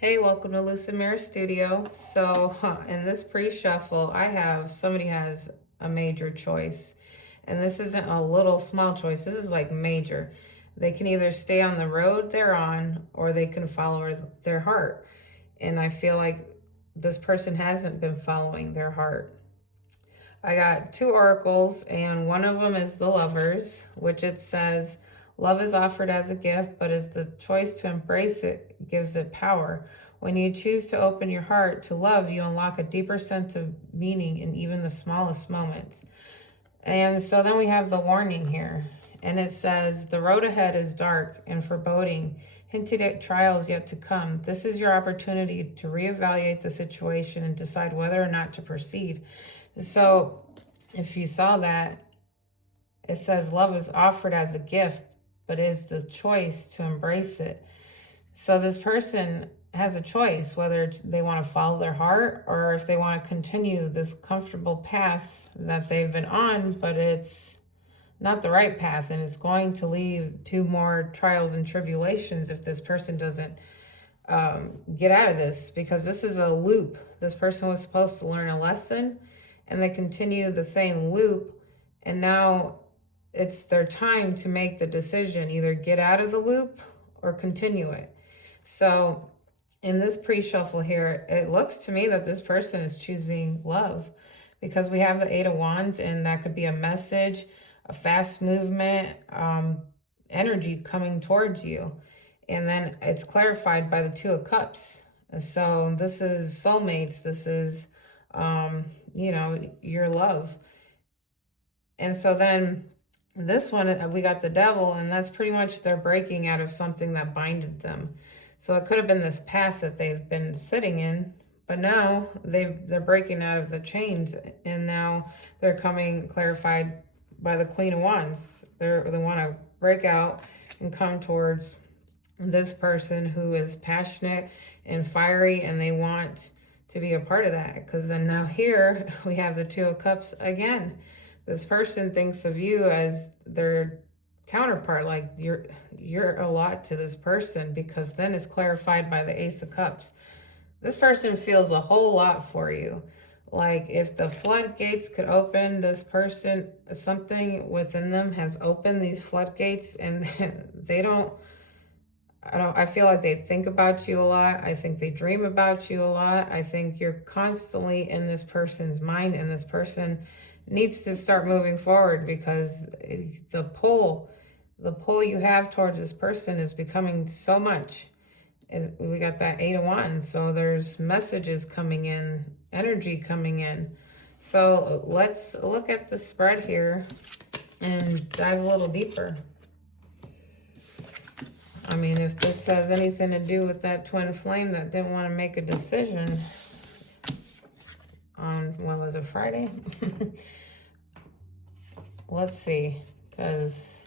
Hey, welcome to Lucid Mirror Studio. In this pre-shuffle, somebody has a major choice. And this isn't a little small choice. This is like major. They can either stay on the road they're on or they can follow their heart. And I feel like this person hasn't been following their heart. I got two oracles, and one of them is the Lovers, which it says, love is offered as a gift, but it's the choice to embrace it gives it power. When you choose to open your heart to love, you unlock a deeper sense of meaning in even the smallest moments. And so then we have the warning here, and it says, the road ahead is dark and foreboding, hinted at trials yet to come. This is your opportunity to reevaluate the situation and decide whether or not to proceed. So if you saw that, it says love is offered as a gift, but it is the choice to embrace it. So this person has a choice whether they want to follow their heart or if they want to continue this comfortable path that they've been on, but it's not the right path, and it's going to lead to more trials and tribulations if this person doesn't get out of this, because this is a loop. This person was supposed to learn a lesson and they continue the same loop, and now it's their time to make the decision, either get out of the loop or continue it. So in this pre-shuffle here, it looks to me that this person is choosing love, because we have the Eight of Wands, and that could be a message, a fast movement, energy coming towards you. And then it's clarified by the Two of Cups. So this is soulmates. This is, your love. And so then this one, we got the Devil, and that's pretty much they're breaking out of something that binded them. So it could have been this path that they've been sitting in, but now they're breaking out of the chains, and now they're coming clarified by the Queen of Wands. They want to break out and come towards this person who is passionate and fiery, and they want to be a part of that. Because then now here we have the Two of Cups again. This person thinks of you as their counterpart, like you're a lot to this person, because then it's clarified by the Ace of Cups. This person feels a whole lot for you. Like if the floodgates could open, this person, something within them has opened these floodgates, and I feel like they think about you a lot. I think they dream about you a lot. I think you're constantly in this person's mind, and this person needs to start moving forward, because the pull you have towards this person is becoming so much. We got that Eight of Wands, so there's messages coming in, energy coming in. So let's look at the spread here and dive a little deeper. I mean, if this has anything to do with that twin flame that didn't want to make a decision on, when was it, Friday? Let's see, because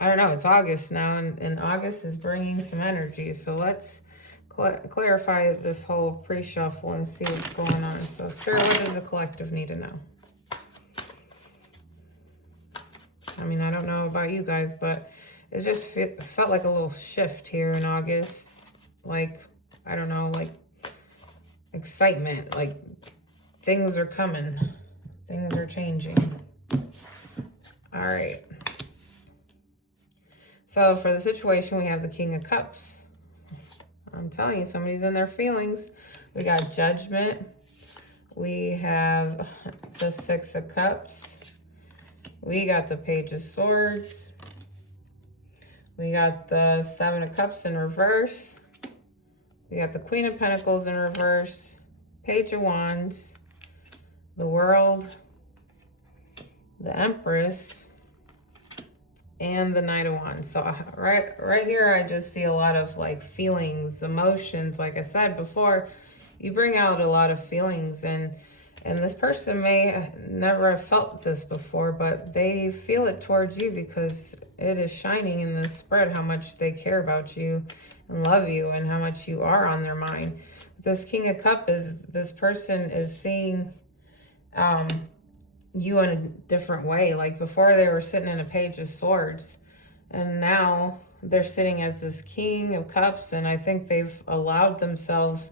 I don't know, it's August now, and August is bringing some energy. So let's clarify this whole pre-shuffle and see what's going on. So Spirit, what does the collective need to know? I mean, I don't know about you guys, but it just felt like a little shift here in August. Like, I don't know, like excitement, like things are coming, things are changing. All right. So for the situation, we have the King of Cups. I'm telling you, somebody's in their feelings. We got Judgment. We have the Six of Cups. We got the Page of Swords. We got the Seven of Cups in reverse. We got the Queen of Pentacles in reverse. Page of Wands. The World. The Empress. And the Knight of Wands. So right here, I just see a lot of like feelings, emotions. Like I said before, you bring out a lot of feelings, and this person may never have felt this before, but they feel it towards you because it is shining in this spread how much they care about you and love you, and how much you are on their mind. This King of Cups is, this person is seeing you in a different way. Like before, they were sitting in a Page of Swords, and now they're sitting as this King of Cups, and I think they've allowed themselves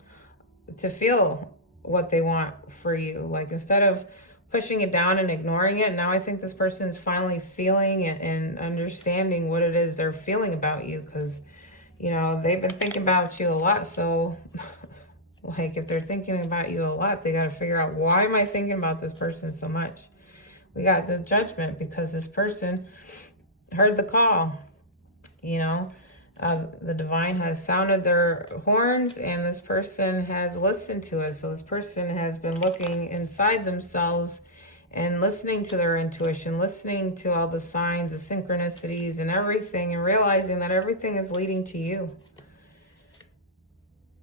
to feel what they want for you. Like, instead of pushing it down and ignoring it, now I think this person is finally feeling it and understanding what it is they're feeling about you, because, you know, they've been thinking about you a lot. So like, if they're thinking about you a lot, they got to figure out, why am I thinking about this person so much? We got the Judgment, because this person heard the call. You know, the divine has sounded their horns, and this person has listened to it. So this person has been looking inside themselves and listening to their intuition, listening to all the signs, the synchronicities and everything, and realizing that everything is leading to you.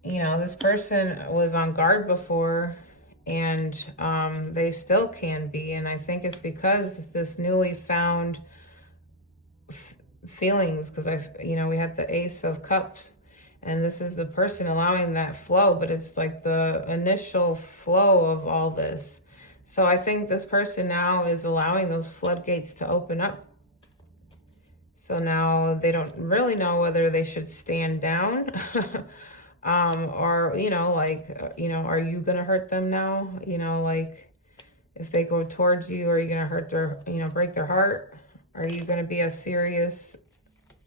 You know, this person was on guard before, and they still can be. And I think it's because this newly found feelings, because we had the Ace of Cups, and this is the person allowing that flow, but it's like the initial flow of all this. So I think this person now is allowing those floodgates to open up. So now they don't really know whether they should stand down or, are you going to hurt them now? Like, if they go towards you, are you going to hurt their, break their heart? Are you going to be as serious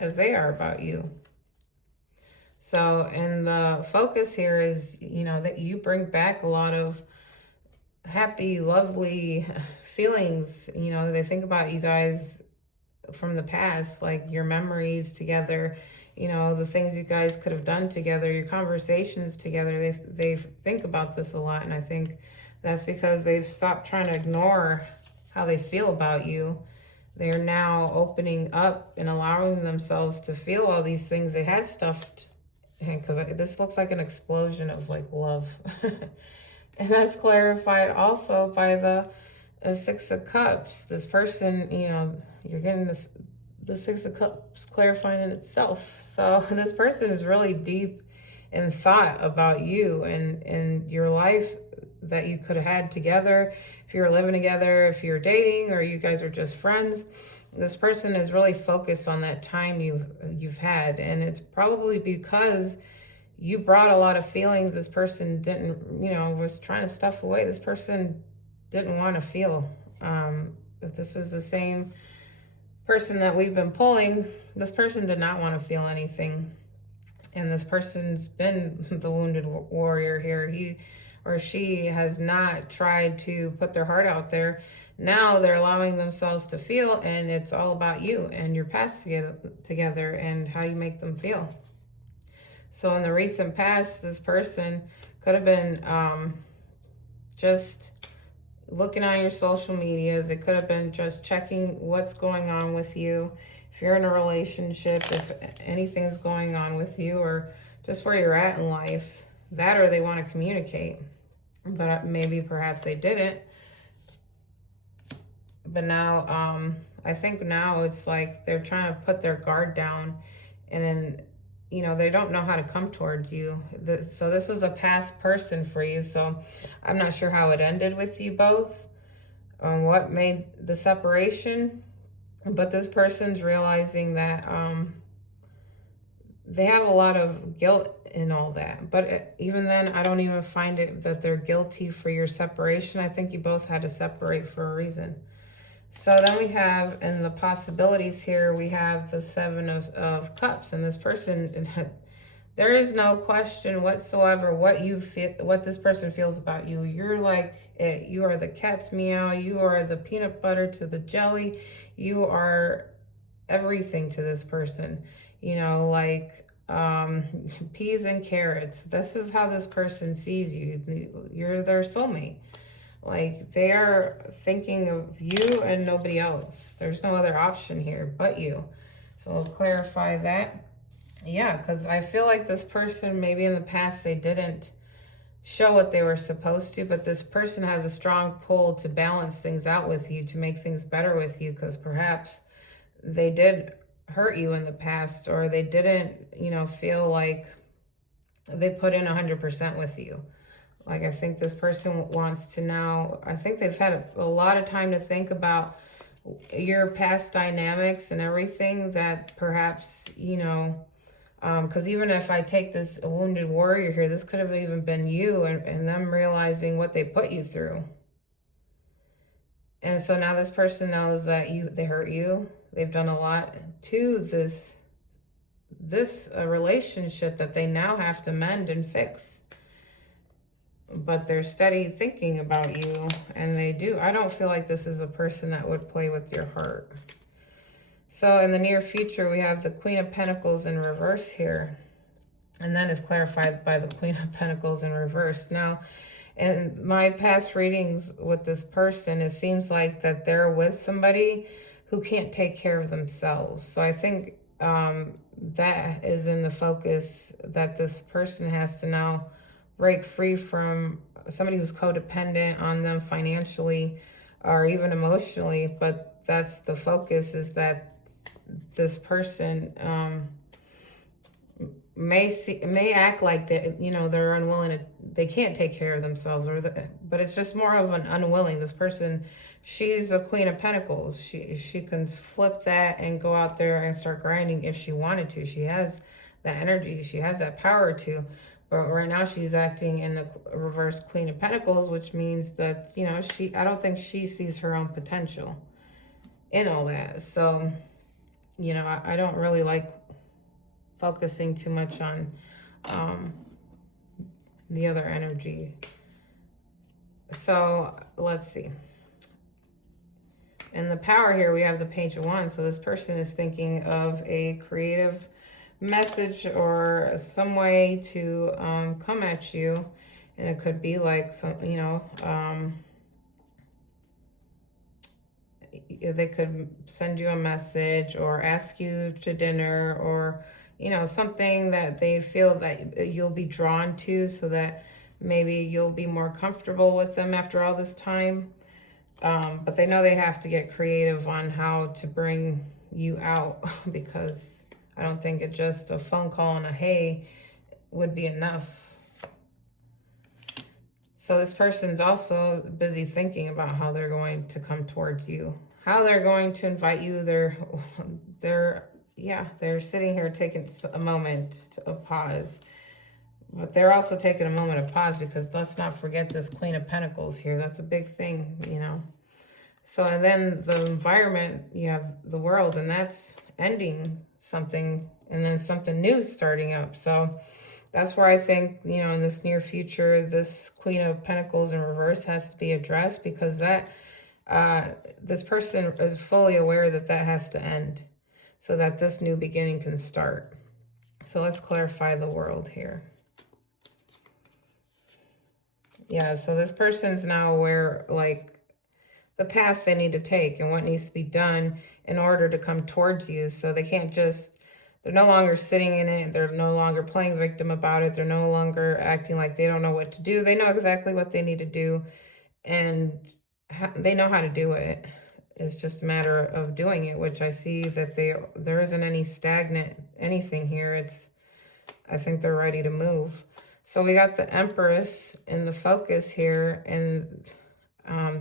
as they are about you? So, and the focus here is, that you bring back a lot of happy, lovely feelings. They think about you guys from the past, like your memories together, the things you guys could have done together, your conversations together. They think about this a lot, and I think that's because they've stopped trying to ignore how they feel about you. They are now opening up and allowing themselves to feel all these things they had stuffed, because this looks like an explosion of like love. And that's clarified also by the Six of Cups. This person, you're getting the Six of Cups clarifying in itself. So this person is really deep in thought about you and your life that you could have had together. If you're living together, if you're dating, or you guys are just friends, this person is really focused on that time you've had. And it's probably because you brought a lot of feelings this person didn't, was trying to stuff away. This person didn't want to feel. If this was the same person that we've been pulling, this person did not want to feel anything. And this person's been the wounded warrior here. He or she has not tried to put their heart out there. Now they're allowing themselves to feel, and it's all about you and your past together and how you make them feel. So in the recent past, this person could have been just looking on your social medias. It could have been just checking what's going on with you. If you're in a relationship, if anything's going on with you, or just where you're at in life, that, or they want to communicate, but maybe perhaps they didn't. But now, I think now it's like they're trying to put their guard down, and then, they don't know how to come towards you. So this was a past person for you. So I'm not sure how it ended with you both, what made the separation, but this person's realizing that they have a lot of guilt in all that. But even then, I don't even find it that they're guilty for your separation. I think you both had to separate for a reason. So then we have, in the possibilities here, we have the Seven of Cups. And this person, there is no question whatsoever what you feel, what this person feels about you. You're like it. You are the cat's meow. You are the peanut butter to the jelly. You are everything to this person. Like peas and carrots. This is how this person sees you. You're their soulmate. Like, they are thinking of you and nobody else. There's no other option here but you. So we'll clarify that. Yeah, because I feel like this person, maybe in the past, they didn't show what they were supposed to, but this person has a strong pull to balance things out with you, to make things better with you, because perhaps they did hurt you in the past, or they didn't, feel like they put in 100% with you. Like, I think this person wants to now, I think they've had a lot of time to think about your past dynamics and everything that perhaps, you know, because even if I take this wounded warrior here, this could have even been you and them realizing what they put you through. And so now this person knows that they hurt you. They've done a lot to this relationship that they now have to mend and fix. But they're steady thinking about you, and they do. I don't feel like this is a person that would play with your heart. So in the near future, we have the Queen of Pentacles in reverse here. And that is clarified by the Queen of Pentacles in reverse. Now, in my past readings with this person, it seems like that they're with somebody who can't take care of themselves. So I think that is in the focus, that this person has to now break free from somebody who's codependent on them financially or even emotionally. But that's the focus, is that this person may act like that, you know, they're unwilling to, they can't take care of themselves, but it's just more of an unwilling. This person, she's a Queen of Pentacles. She can flip that and go out there and start grinding if she wanted to. She has that energy. She has that power to. But right now she's acting in the reverse Queen of Pentacles, which means that, you know, I don't think she sees her own potential in all that. So, you know, I don't really like focusing too much on the other energy. So let's see. In the power here, we have the Page of Wands. So this person is thinking of a creative message or some way to come at you. And it could be like some, you know, they could send you a message or ask you to dinner, or, you know, something that they feel that you'll be drawn to, so that maybe you'll be more comfortable with them after all this time. But they know they have to get creative on how to bring you out, because I don't think it just a phone call and a hey would be enough. So this person's also busy thinking about how they're going to come towards you, how they're going to invite you. They're sitting here taking a moment to pause. But they're also taking a moment of pause because let's not forget this Queen of Pentacles here. That's a big thing, you know. So, and then the environment, you have the world, and that's ending something, and then something new starting up. So that's where I think, you know, in this near future, this Queen of Pentacles in reverse has to be addressed, because that this person is fully aware that that has to end so that this new beginning can start. So let's clarify the world here. Yeah, so this person's now aware, like, the path they need to take and what needs to be done in order to come towards you. So they can't just, they're no longer sitting in it. They're no longer playing victim about it. They're no longer acting like they don't know what to do. They know exactly what they need to do, and they know how to do it. It's just a matter of doing it, which I see that there isn't any stagnant anything here. I think they're ready to move. So we got the Empress in the focus here, and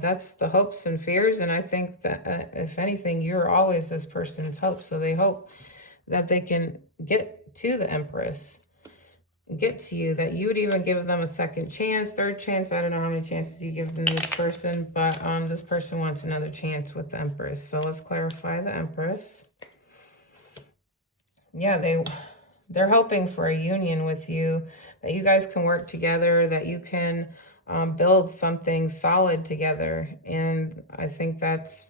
that's the hopes and fears. And I think that if anything, you're always this person's hope. So they hope that they can get to the Empress, get to you, that you would even give them a second chance, third chance. I don't know how many chances you give them this person, but this person wants another chance with the Empress. So let's clarify the Empress. Yeah, they're hoping for a union with you, that you guys can work together, that you can build something solid together. And I think that's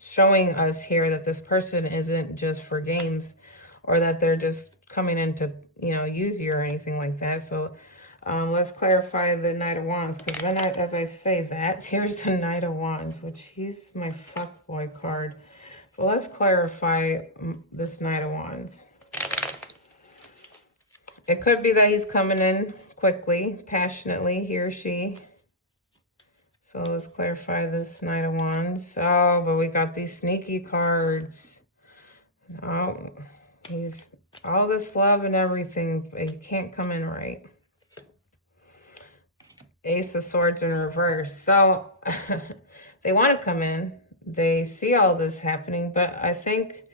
showing us here that this person isn't just for games, or that they're just coming in to, you know, use you or anything like that. So let's clarify the Knight of Wands, because then as I say that, here's the Knight of Wands, which he's my fuckboy card. But let's clarify this Knight of Wands. It could be that he's coming in quickly, passionately, he or she. So let's clarify this Knight of Wands. Oh, but we got these sneaky cards. Oh, he's all this love and everything, but he can't come in right. Ace of Swords in reverse. So they want to come in. They see all this happening, but I think,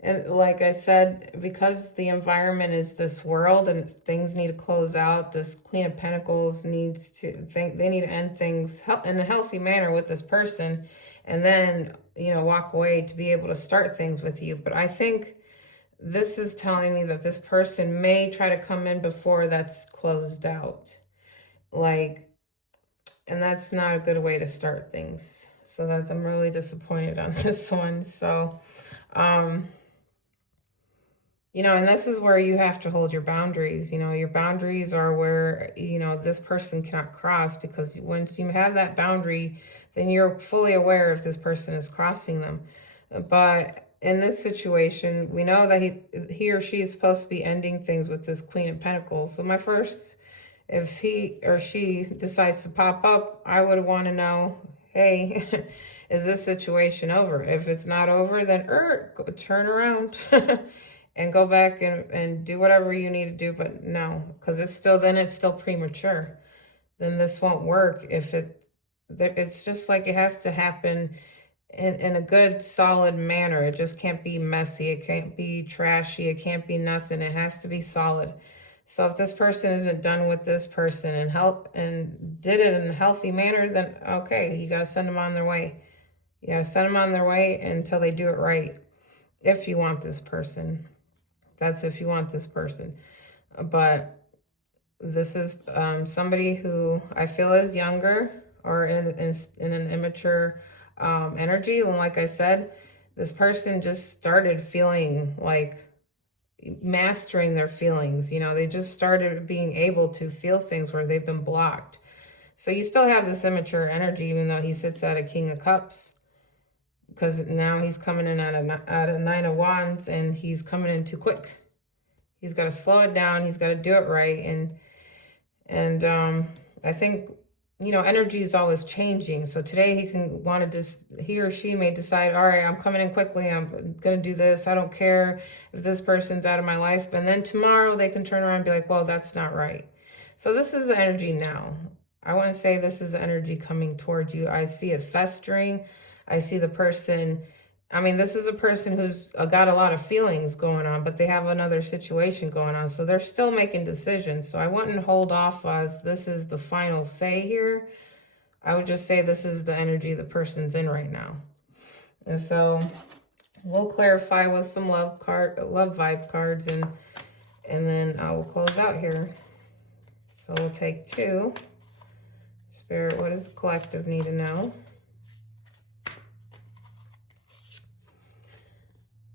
and like I said, because the environment is this world and things need to close out, this Queen of Pentacles needs to think they need to end things in a healthy manner with this person, and then, you know, walk away to be able to start things with you. But I think this is telling me that this person may try to come in before that's closed out. Like, and that's not a good way to start things. So that's, I'm really disappointed on this one. So, you know, and this is where you have to hold your boundaries. You know, your boundaries are where, you know, this person cannot cross, because once you have that boundary, then you're fully aware if this person is crossing them. But in this situation, we know that he or she is supposed to be ending things with this Queen of Pentacles. So my first, if he or she decides to pop up, I would want to know, hey, is this situation over? If it's not over, then turn around and go back and do whatever you need to do. But no, because it's still premature. Then this won't work. If it's just like, it has to happen in a good, solid manner. It just can't be messy. It can't be trashy. It can't be nothing. It has to be solid. So if this person isn't done with this person and did it in a healthy manner, then okay, you got to send them on their way. You got to send them on their way until they do it right. If you want this person. That's if you want this person. But this is somebody who I feel is younger or in an immature energy. And like I said, this person just started feeling like mastering their feelings. You know, they just started being able to feel things where they've been blocked. So you still have this immature energy, even though he sits at a King of Cups, because now he's coming in at a Nine of Wands, and he's coming in too quick. He's got to slow it down. He's got to do it right. And I think, you know, energy is always changing. So today he or she may decide, all right, I'm coming in quickly. I'm going to do this. I don't care if this person's out of my life. And then tomorrow they can turn around and be like, well, that's not right. So this is the energy now. I want to say this is the energy coming towards you. I see it festering. I see the person. I mean, this is a person who's got a lot of feelings going on, but they have another situation going on. So they're still making decisions. So I wouldn't hold off as this is the final say here. I would just say this is the energy the person's in right now. And so we'll clarify with some love vibe cards, and then I will close out here. So we'll take 2. Spirit, what does the collective need to know?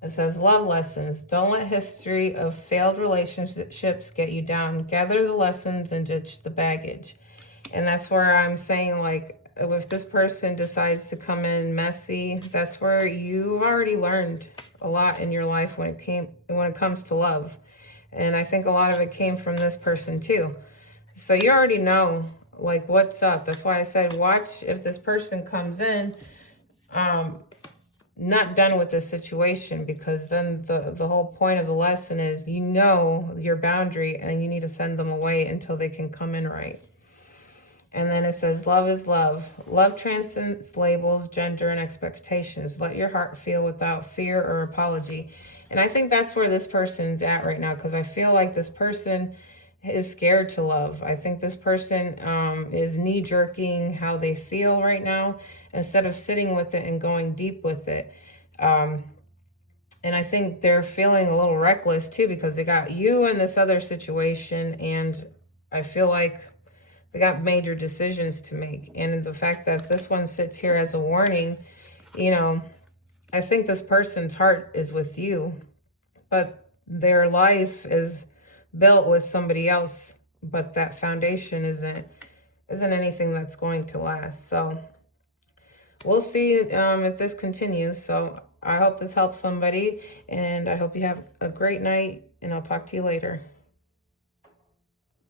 It says, love lessons. Don't let history of failed relationships get you down. Gather the lessons and ditch the baggage. And that's where I'm saying, like, if this person decides to come in messy, that's where you've already learned a lot in your life when it comes to love. And I think a lot of it came from this person too. So you already know, like, what's up. That's why I said, watch if this person comes in not done with this situation, because then the whole point of the lesson is, you know, your boundary, and you need to send them away until they can come in right. And then it says, love is love. Love transcends labels, gender, and expectations. Let your heart feel without fear or apology. And I think that's where this person's at right now, because I feel like this person is scared to love. I think this person is knee-jerking how they feel right now, instead of sitting with it and going deep with it. And I think they're feeling a little reckless too, because they got you in this other situation, and I feel like they got major decisions to make. And the fact that this one sits here as a warning, you know, I think this person's heart is with you, but their life is built with somebody else, but that foundation isn't anything that's going to last. So we'll see if this continues. So I hope this helps somebody, and I hope you have a great night, and I'll talk to you later.